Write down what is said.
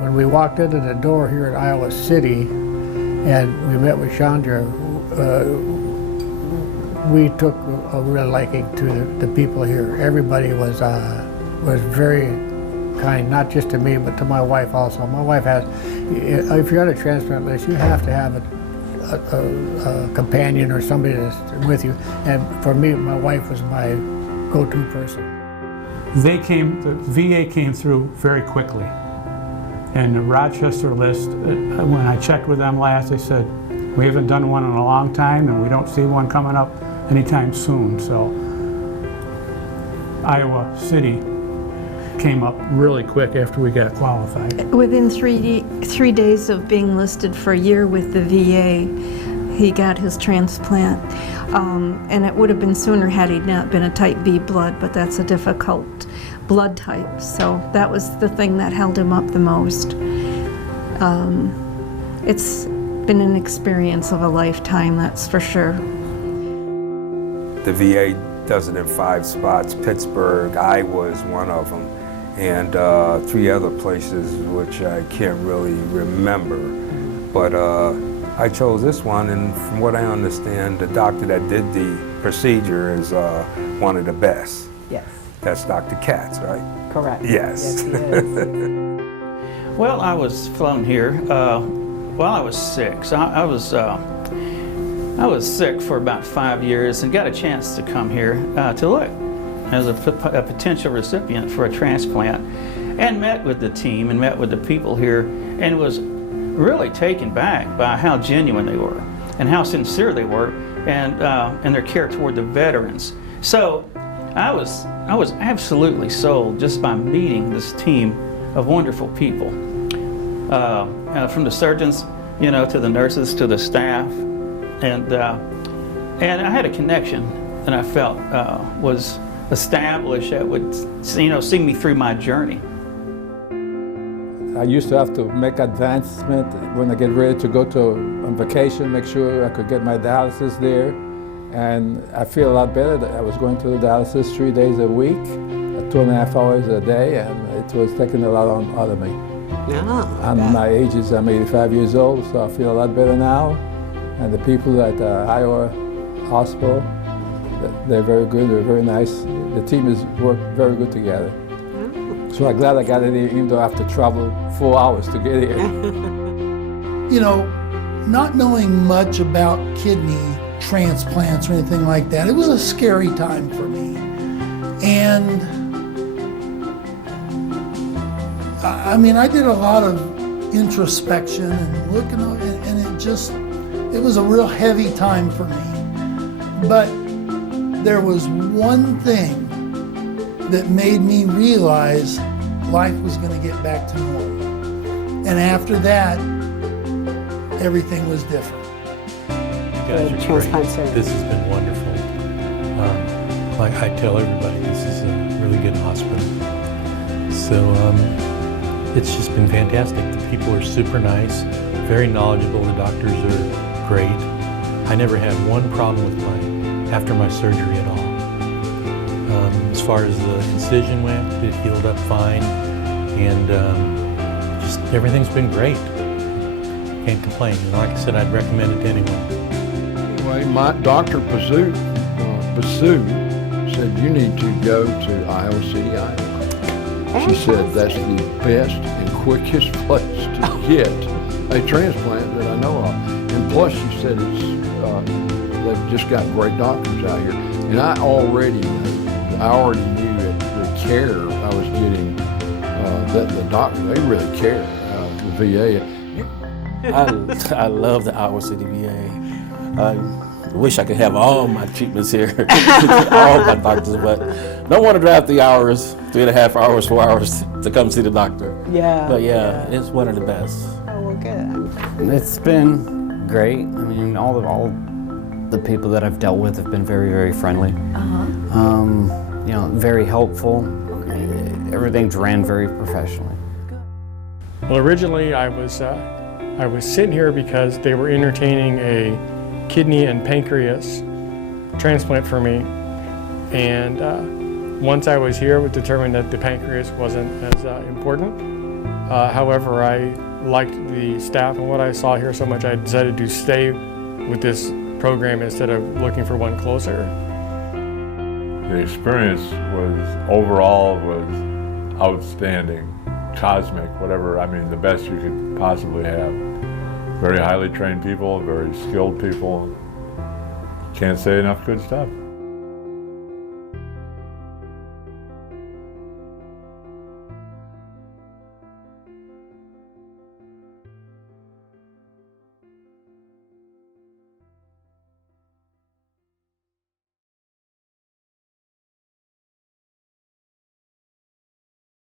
When we walked into the door here at Iowa City and we met with Chandra, we took a real liking to the people here. Everybody was very kind, not just to me, but to my wife also. My wife has, if you're on a transplant list, you have to have a companion or somebody that's with you. And for me, my wife was my go-to person. The VA came through very quickly. And the Rochester list, when I checked with them last, they said, we haven't done one in a long time and we don't see one coming up anytime soon. So Iowa City came up really quick after we got qualified. Within three days of being listed for a year with the VA, he got his transplant. And it would have been sooner had he not been a type B blood, but that's a difficult blood type. So that was the thing that held him up the most. It's been an experience of a lifetime, that's for sure. The VA does it in 5 spots. Pittsburgh, Iowa is one of them, and 3 other places which I can't really remember. But I chose this one, and from what I understand, the doctor that did the procedure is one of the best. Yes. That's Dr. Katz, right? Correct. Yes. Yes, he is. Well, I was flown here while I was sick. So I was sick for about 5 years and got a chance to come here to look as a potential recipient for a transplant, and met with the team and met with the people here, and was really taken back by how genuine they were and how sincere they were, and their care toward the veterans. So I was absolutely sold just by meeting this team of wonderful people, from the surgeons, to the nurses, to the staff, and I had a connection that I felt was established that would, see me through my journey. I used to have to make advancement when I get ready to go on vacation, make sure I could get my dialysis there. And I feel a lot better that I was going to the dialysis 3 days a week, 2.5 hours a day, and it was taking a lot out of me. And my age is, I'm 85 years old, so I feel a lot better now. And the people at Iowa Hospital, they're very good, they're very nice. The team has worked very good together. So I'm glad I got it here, even though I have to travel 4 hours to get here. Not knowing much about kidney transplants or anything like that, it was a scary time for me. And I did a lot of introspection and looking, and it was a real heavy time for me. But there was one thing that made me realize life was going to get back to normal. And after that, everything was different. This has been wonderful. Like I tell everybody, this is a really good hospital. So it's just been fantastic. The people are super nice, very knowledgeable. The doctors are great. I never had one problem with after my surgery at all. As far as the incision went, it healed up fine, and just everything's been great. Can't complain. And like I said, I'd recommend it to anyone. Anyway, my Dr. Basu said, you need to go to Iowa City, Iowa. She said that's the best and quickest place to get a transplant that I know of. And plus, she said they've just got great doctors out here. And I already knew the care I was getting, that the doctor, they really care, the VA. I love the Iowa City VA. I wish I could have all my treatments here, all my doctors, but don't want to drive 3 hours, 3.5 hours, 4 hours to come see the doctor. Yeah. But yeah, it's one of the best. Oh, well, good. It's been great. All the people that I've dealt with have been very, very friendly. Very helpful. Everything's ran very professionally. Well, originally I was sitting here because they were entertaining a kidney and pancreas transplant for me, and once I was here, I was determined that the pancreas wasn't as important. However, I liked the staff and what I saw here so much, I decided to stay with this program instead of looking for one closer. The experience overall was outstanding, cosmic, whatever, I mean, the best you could possibly have. Very highly trained people, very skilled people. Can't say enough good stuff.